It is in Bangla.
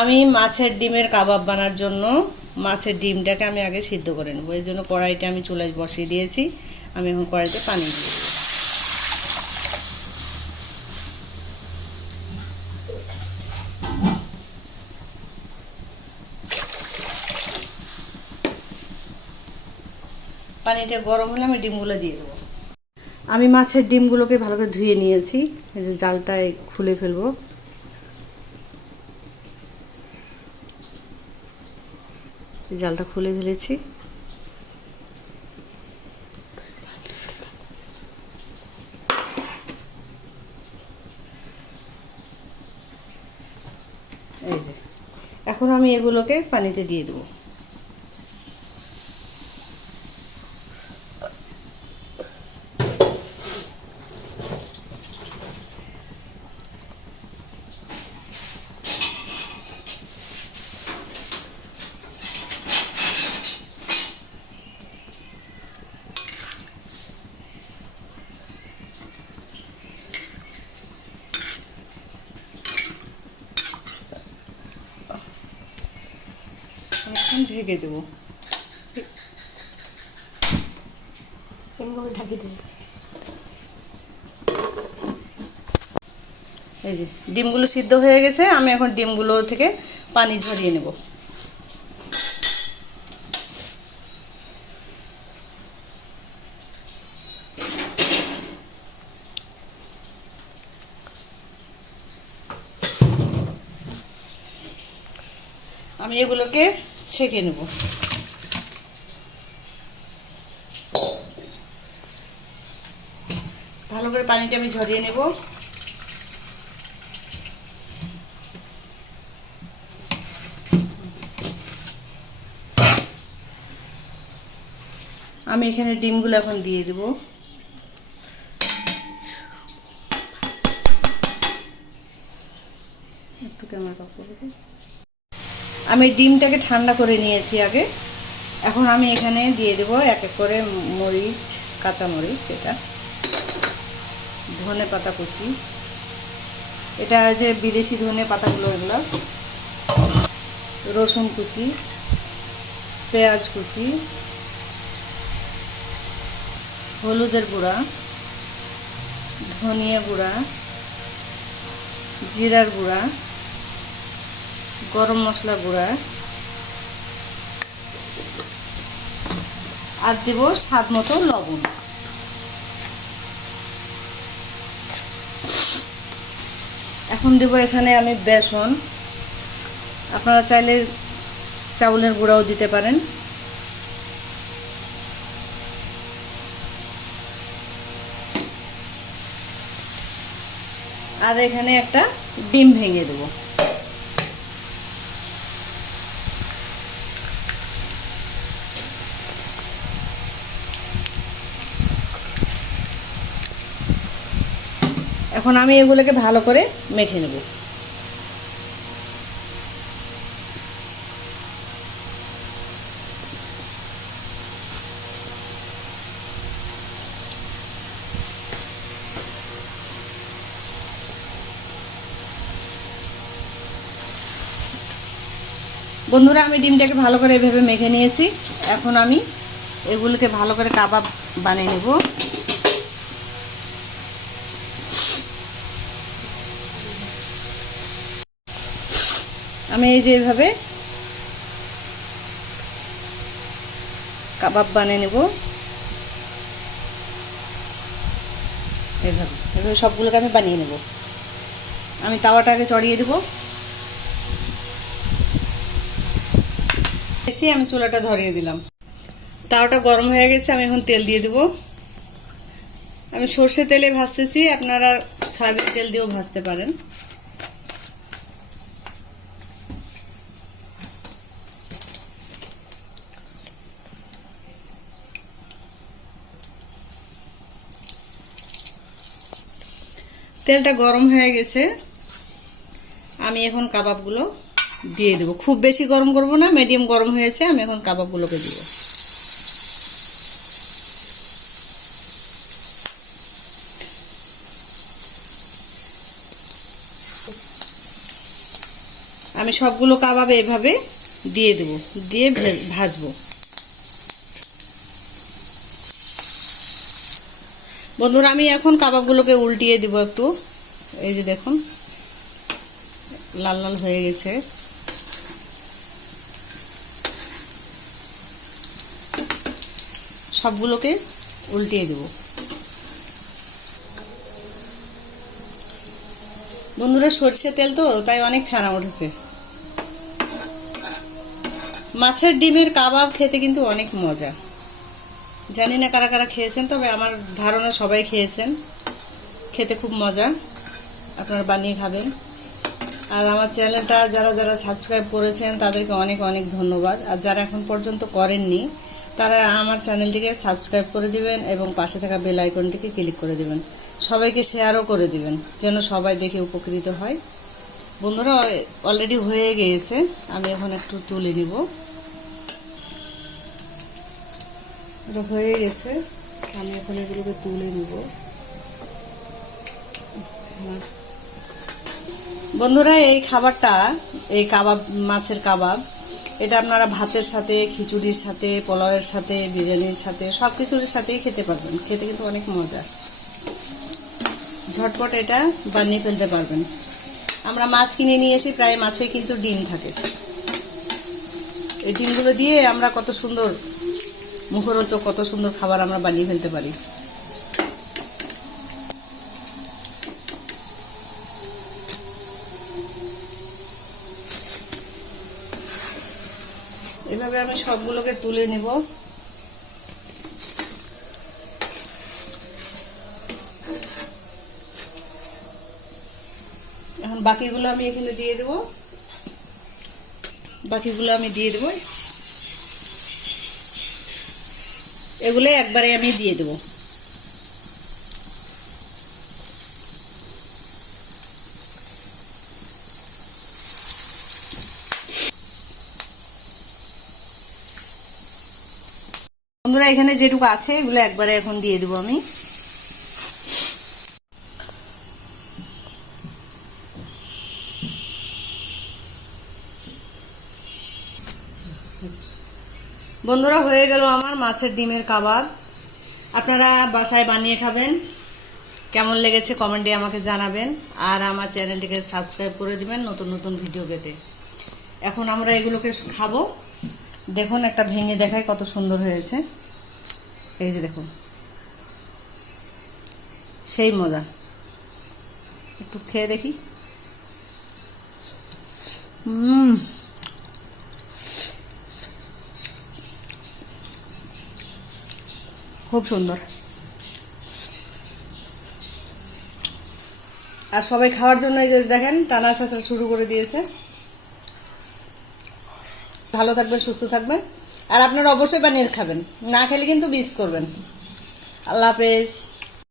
আমি মাছের ডিমের কাবাব বানানোর জন্য মাছের ডিমটাকে আমি আগে সিদ্ধ করে নেব। এর জন্য কড়াইটা আমি চুলায় বসিয়ে দিয়েছি। আমি এখন কড়াইতে পানি দিই। পানিটা গরম হলে আমি ডিমগুলো দিয়ে দেবো। আমি মাছের ডিমগুলোকে ভালো করে ধুয়ে নিয়েছি। এই যে জালটা খুলে ফেলবো। জালটা খুলে ফেলেছি। এই যে এখন আমি এগুলোকে পানিতে দিয়ে দেবো। এখন ঢেকে দেবো। ঢাকি দেবো। এই যে ডিমগুলো সিদ্ধ হয়ে গেছে। আমি এখন ডিমগুলো থেকে পানি ঝরিয়ে নেব। আমি এগুলোকে ছেঁকে নেব। ভালো করে পানিটা আমি ঝরিয়ে নেব। আমি এখানে ডিমগুলো এখন দিয়ে দেব। একটু ক্যামেরা অফ করে দিই। আমি ডিমটাকে ঠান্ডা করে নিয়েছি আগে। এখন আমি এখানে দিয়ে দেব এক এক করে মরিচ, কাঁচা মরিচ, এটা ধনে পাতা কুচি, এটা যে বিদেশি ধনে পাতাগুলো, এগুলো রসুন কুচি, পেঁয়াজ কুচি, হলুদের গুঁড়া, ধনিয়া গুঁড়া, জিরার গুঁড়া, গরম মশলা গুঁড়া, আর দেব স্বাদ মতো লবণ। এখন দেব এখানে আমি বেসন। আপনারা চাইলে চাউলের গুঁড়াও দিতে পারেন। আর এখানে একটা ডিম ভেঙে দেব। এখন আমি এগুলোকে ভালো করে মেখে নেব। বন্ধুরা, আমি ডিমটাকে ভালো করে এভাবে মেখে নিয়েছি। এখন আমি এগুলোকে ভালো করে কাবাব বানিয়ে নেব। আমি এই যে এভাবে কাবাব বানিয়ে নেব। এভাবে এভাবে সবগুলোকে আমি বানিয়ে নেব। আমি তাওয়াটাকে চড়িয়ে দেব। আমি চুলাটা ধরিয়ে দিলাম। তাওয়াটা গরম হয়ে গেছে। আমি এখন তেল দিয়ে দেব। আমি সর্ষে তেলে ভাজতেছি, আপনারা সয়াবিন তেল দিয়েও ভাজতে পারেন। তেলটা গরম হয়ে গেছে। আমি এখন কাবাবগুলো দিয়ে দেব। খুব বেশি গরম করব না, মিডিয়াম গরম হয়েছে। আমি এখন কাবাবগুলোকে দিব। আমি সবগুলো কাবাব এভাবে দিয়ে দেব, দিয়ে ভাজবো। বন্ধুরা আমি এখন কাবাবগুলোকে উল্টিয়ে দিব একটু। এই যে দেখুন লাল লাল হয়ে গেছে। সবগুলোকে উল্টিয়ে দেব। বন্ধুরা সরষে তেল তো, তাই অনেক ফেনা উঠেছে। মাছের ডিমের কাবাব খেতে কিন্তু অনেক মজা। জানি না কারা কারা খেয়েছেন, তবে আমার ধারণা সবাই খেয়েছেন। খেতে খুব মজা, আপনারা বানিয়ে খাবেন। আর আমার চ্যানেলটা যারা যারা সাবস্ক্রাইব করেছেন তাদেরকে অনেক অনেক ধন্যবাদ। আর যারা এখন পর্যন্ত করেননি তারা আমার চ্যানেলটিকে সাবস্ক্রাইব করে দিবেন এবং পাশে থাকা বেল আইকনটিকে ক্লিক করে দিবেন। সবাইকে শেয়ারও করে দিবেন যেন সবাই দেখে উপকৃত হয়। বন্ধুরা অলরেডি হয়ে গিয়েছে, আমি এখন একটু তুলে নিব। এটা হয়ে গেছে, আমি এখন এগুলোকে তুলে নিব। বন্ধুরা এই খাবারটা, এই কাবাব, মাছের কাবাব, এটা আপনারা ভাতের সাথে, খিচুড়ির সাথে, পোলাওয়ের সাথে, বিরিয়ানির সাথে, সব কিছুর সাথেই খেতে পারবেন। খেতে কিন্তু অনেক মজা, ঝটপট এটা বানিয়ে ফেলতে পারবেন। আমরা মাছ কিনে নিয়ে এসে প্রায় মাছে কিন্তু ডিম থাকে। এই ডিমগুলো দিয়ে আমরা কত সুন্দর মুখরোচক, কত সুন্দর খাবার আমরা বানিয়ে ফেলতে পারি। এভাবে আমি সবগুলোকে তুলে নেব। এখন বাকিগুলো আমি এখানে দিয়ে দেব। বাকিগুলো আমি দিয়ে দেব, এগুলো একবারে আমি দিয়ে দেব। বন্ধুরা এখানে যেটুকু আছে এগুলো একবারে এখন দিয়ে দেব আমি। বন্ধুরা হয়ে গেল আমার মাছের ডিমের কাবাব। আপনারা বাসায় বানিয়ে খাবেন। কেমন লেগেছে কমেন্টে আমাকে জানাবেন। আর আমার চ্যানেলটিকে সাবস্ক্রাইব করে দিবেন নতুন নতুন ভিডিও পেতে। এখন আমরা এগুলোকে খাবো। দেখুন একটা ভেঙে দেখায় কত সুন্দর হয়েছে। এই যে দেখুন, সেই মজা। একটু খেয়ে দেখি। খুব সুন্দর। আর সবাই খাওয়ার জন্য এই যে দেখেন টানা ছাঁচা শুরু করে দিয়েছে। ভালো থাকবেন, সুস্থ থাকবেন। আর আপনারা অবশ্যই বানিয়ে খাবেন, না খেলে কিন্তু মিস করবেন। আল্লাহ হাফেজ।